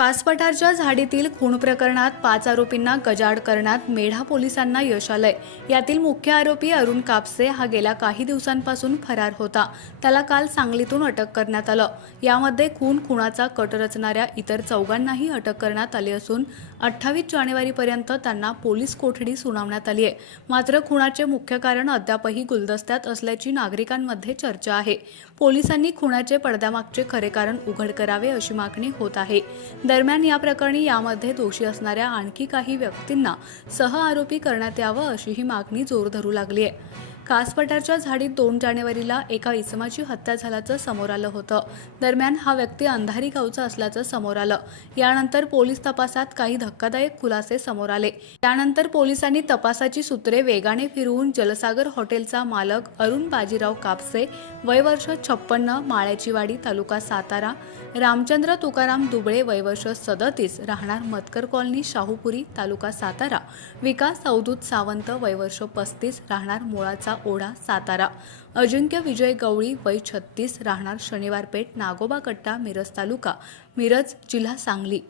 कासपठारच्या झाडीतील खून प्रकरणात पाच आरोपींना गजाड करण्यात मेढा पोलिसांना यश आलंय. यातील मुख्य आरोपी अरुण कापसे हा गेल्या काही दिवसांपासून फरार होता. त्याला काल सांगलीतून अटक करण्यात आलं. यामध्ये खून खुणाचा कट रचणाऱ्या इतर चौघांनाही अटक करण्यात आली असून अठ्ठावीस जानेवारीपर्यंत त्यांना पोलीस कोठडी सुनावण्यात आली आहे. मात्र खुणाचे मुख्य कारण अद्यापही गुलदस्त्यात असल्याची नागरिकांमध्ये चर्चा आहे. पोलिसांनी खुणाचे पडद्यामागचे खरे कारण उघड करावे अशी मागणी होत आहे. दरम्यान या प्रकरणी यामध्ये दोषी असणाऱ्या आणखी काही व्यक्तींना सह आरोपी करण्यात यावं अशीही मागणी जोर धरू लागली आहे. कासपठारच्या झाडीत दोन जानेवारीला एका इसमाची हत्या झाल्याचं समोर आलं होतं. दरम्यान हा व्यक्ती अंधारी गावचा असल्याचं समोर आलं. यानंतर पोलीस तपासात काही धक्कादायक खुलासे समोर आले. त्यानंतर पोलिसांनी तपासाची सूत्रे वेगाने फिरवून जलसागर हॉटेलचा मालक अरुण बाजीराव कापसे वयवर्ष छप्पन्न माळ्याचीवाडी तालुका सातारा रामचंद्र तुकाराम दुबळे वयवर्ष सदतीस राहणार मतकर कॉलनी शाहूपुरी तालुका सातारा विकास अवधूत सावंत वयवर्ष पस्तीस राहणार मुळाचा ओढा सातारा. अजिंक्य विजय गवळी वय छत्तीस राहणार शनिवार पेठ नागोबा कट्टा मिरज तालुका मिरज जिल्हा सांगली.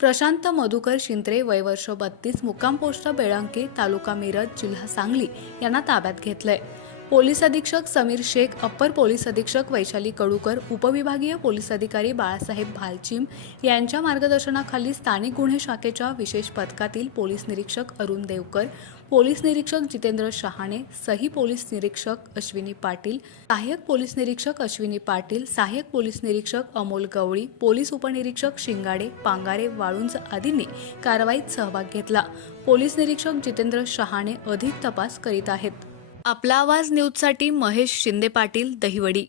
प्रशांत मधुकर शिंत्रे वयवर्ष बत्तीस मुक्काम पोस्ट बेळंकी तालुका मिरज जिल्हा सांगली यांना ताब्यात घेतलंय. पोलीस अधीक्षक समीर शेख अप्पर पोलीस अधीक्षक वैशाली कडूकर उपविभागीय पोलीस अधिकारी बाळासाहेब भालचिम यांच्या मार्गदर्शनाखाली स्थानिक गुन्हे शाखेच्या विशेष पथकातील पोलीस निरीक्षक अरुण देवकर पोलीस निरीक्षक जितेंद्र शहाणे सही पोलीस निरीक्षक अश्विनी पाटील सहाय्यक पोलीस निरीक्षक अश्विनी पाटील सहाय्यक पोलीस निरीक्षक अमोल गवळी पोलीस उपनिरीक्षक शिंगाडे पांगारे वाळुंज आदींनी कारवाईत सहभाग घेतला. पोलीस निरीक्षक जितेंद्र शहाणे अधिक तपास करीत आहेत. आपला आवाज न्यूजसाठी महेश शिंदे पाटील दहिवडी.